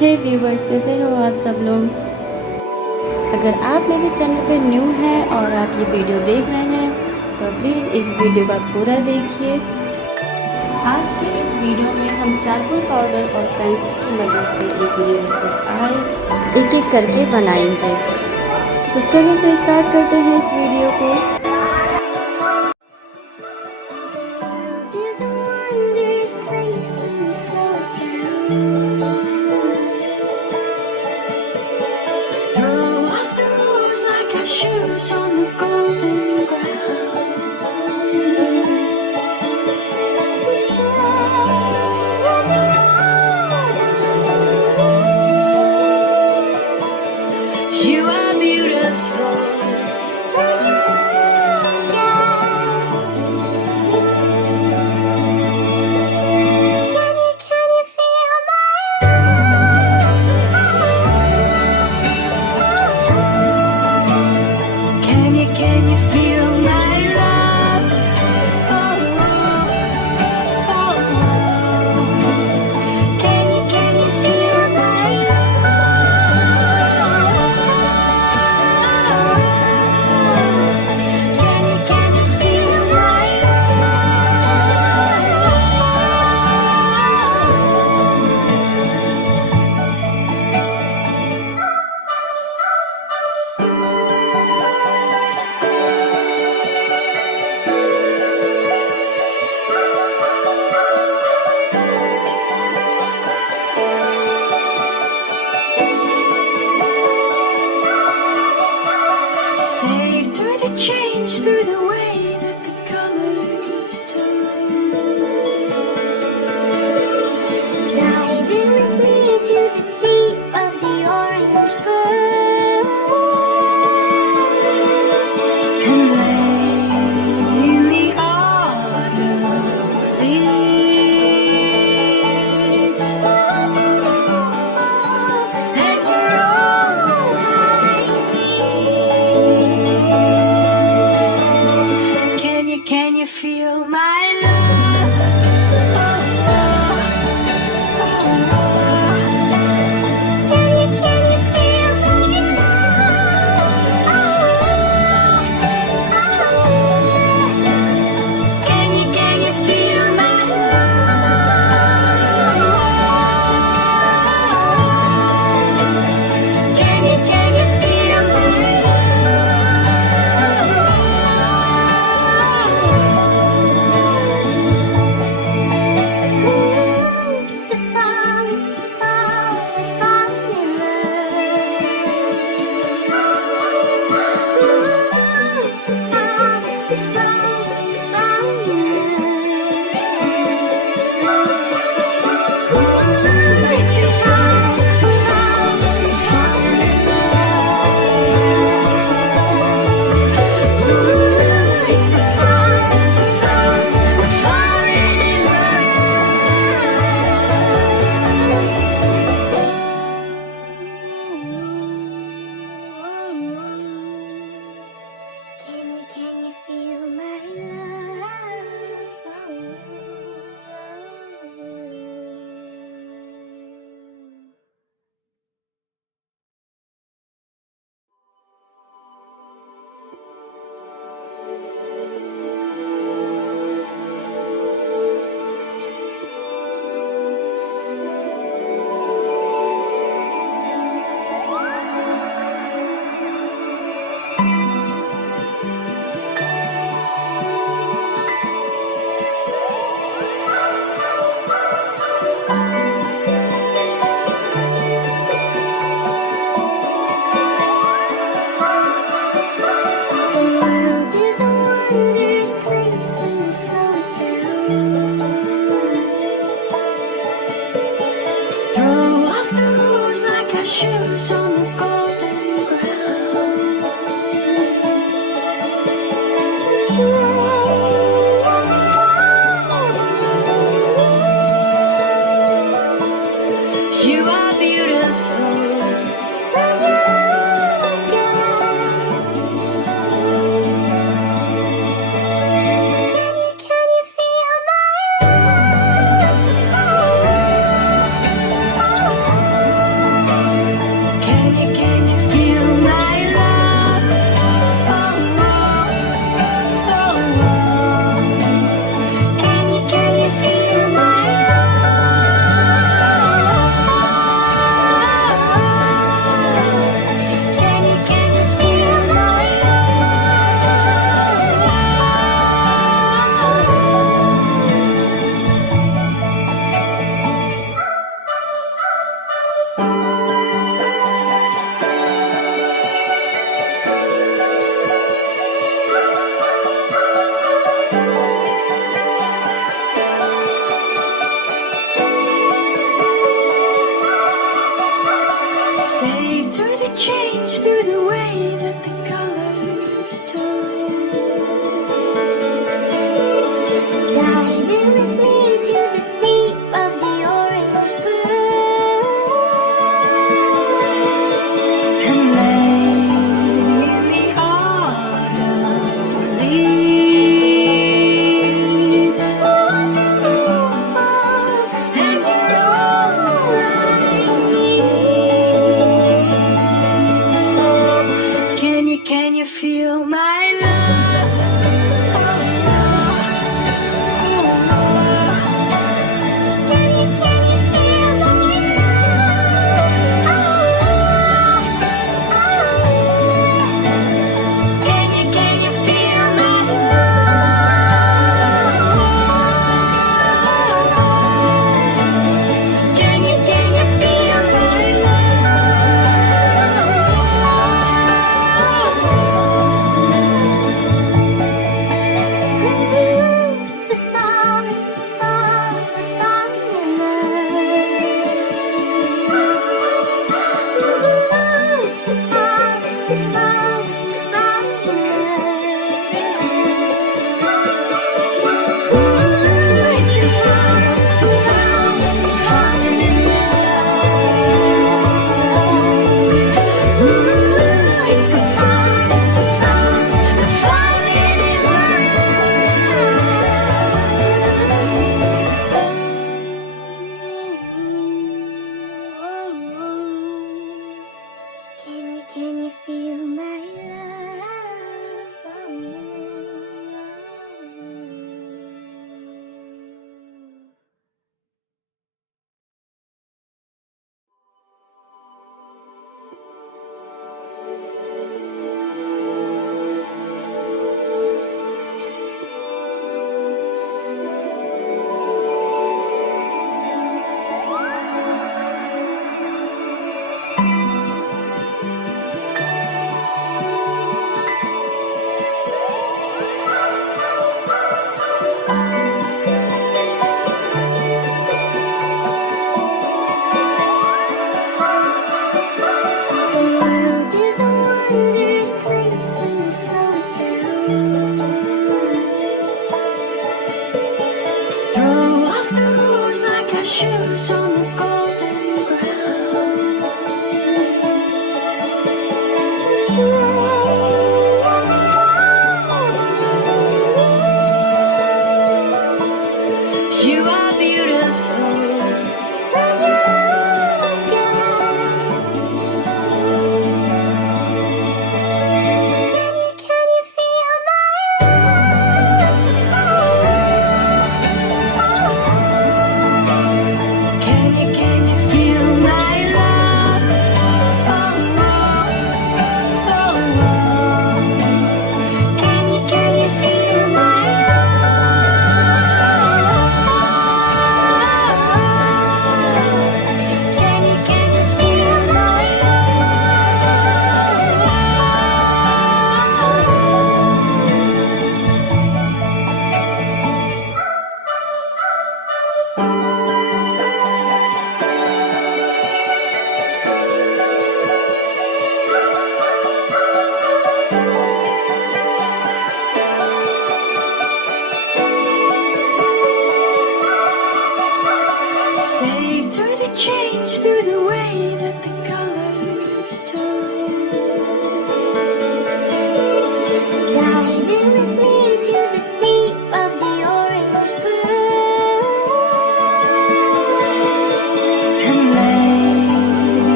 हे viewers, कैसे हो आप सब लोग। अगर आप मेरे चैनल पे न्यू हैं और आप ये वीडियो देख रहे हैं तो प्लीज़ इस वीडियो का पूरा देखिए। आज के इस वीडियो में हम चारकोल पाउडर और पेंसिल की मदद से एक रियलिस्टिक आई एक एक करके बनाएंगे। तो चलो फिर स्टार्ट करते हैं इस वीडियो को। There's a wondrous place when you slow it down. Throw off the rules like our shoes on the golden ground. You are beautiful. change through the way that the colors turn. Dive in with me to the deep of the orange blue, and lay in the autumn leaves. And you're all I need. Can you feel my love? Oh, oh, oh. Can you feel my love? Can you feel my love? Can you feel my love? It's the fall, we're falling in love. It's the fall, we're falling in love. It's the fall, we're falling in love. It's the fall, we're falling in love. Can you feel my love? The world is a wondrous place when you slow it down. Throw off the rules like our shoes on the golden ground.